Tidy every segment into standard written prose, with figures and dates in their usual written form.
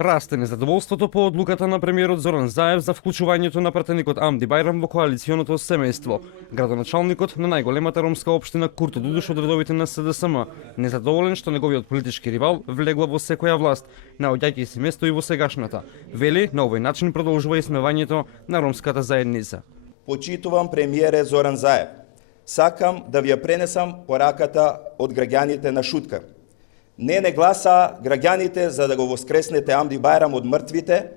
Расте незадоволството по одлуката на премиерот Зоран Заев за вклучувањето на пратеникот Амди Бајрам во коалиционото семејство. Градоначалникот на најголемата ромска општина Курто Дудуш од редовите на СДСМ, незадоволен што неговиот политички ривал влегла во секоја власт, наоѓајќи си место и во сегашната. Вели, на овој начин продолжува исмевањето на ромската заедница. Почитувам премиере Зоран Заев. Сакам да ви ја пренесам пораката од граѓаните на Шутка. Не гласа граѓаните за да го воскреснете Амди Бајрам од мртвите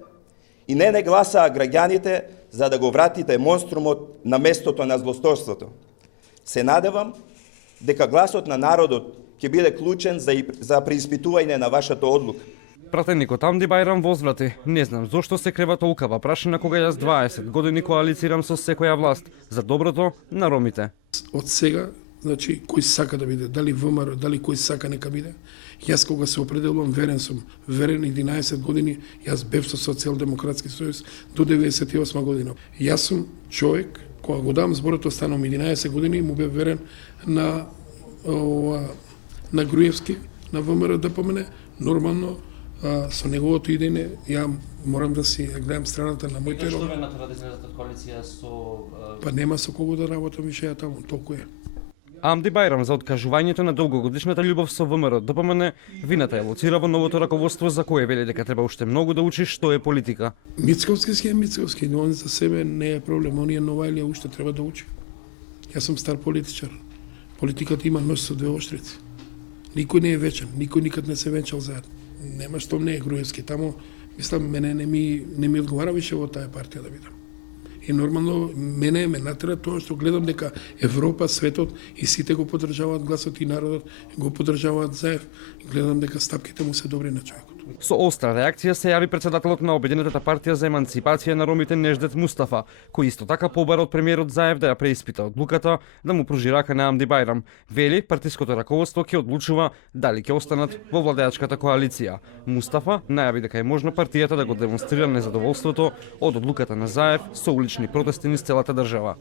и не гласа граѓаните за да го вратите монструмот на местото на злосторството. Се надевам дека гласот на народот ќе биде клучен за преиспитување на вашата одлука. Пратеникот Амди Бајрам возврати: "Не знам зошто се крева толкава прашина кога јас 20 години коалицирам со секоја власт за доброто на ромите." Од сега, значи, кој сака да биде, дали ВМРО, дали кој сака нека биде. Јас кога се определувам, верен сум, верен 11 години, јас бев со Социјалдемократски сојуз до 98 година. Јас сум човек, кога го дам зборот, останам 11 години и му бев верен на Груевски, на ВМРО да помене, нормално, со неговото идење, ја морам да си гледам страната на моите роми. Што ве натера да излезете од коалиција со... Па нема со кого да работам више ја таму, толку е. Амди Бајрам за откажувањето на долгогодишната љубов со ВМРО ДПМН вината ја лоцира во новото раководство за кое вели дека треба уште многу да учи што е политика. Мицковски си е Мицковски, но он за себе не е проблем, он е нова или уште треба да учи. Јас сум стар политичар. Политиката има нож со две оштрици. Никој не е вечен, никој никад не се венчал заедно. Нема што не е Груевски. Тамо, мислам, мене не ми одговара више во таа партија да бидам. И нормално мене ме натера тоа што гледам дека Европа, светот и сите го поддржаваат гласот и народот го поддржаваат Заев. Гледам дека стапките му се добри на човекот. Со остра реакција се јави председателот на Обединетата партија за еманципација на ромите Неждет Мустафа, кој исто така побара од премиерот Заев да ја преиспита одлуката да му пружи рака на Амди Бајрам. Вели, партиското раководство ќе одлучува дали ќе останат во владеачката коалиција. Мустафа најави дека е можно партијата да го демонстрира незадоволството од одлуката на Заев со улични протести низ целата држава.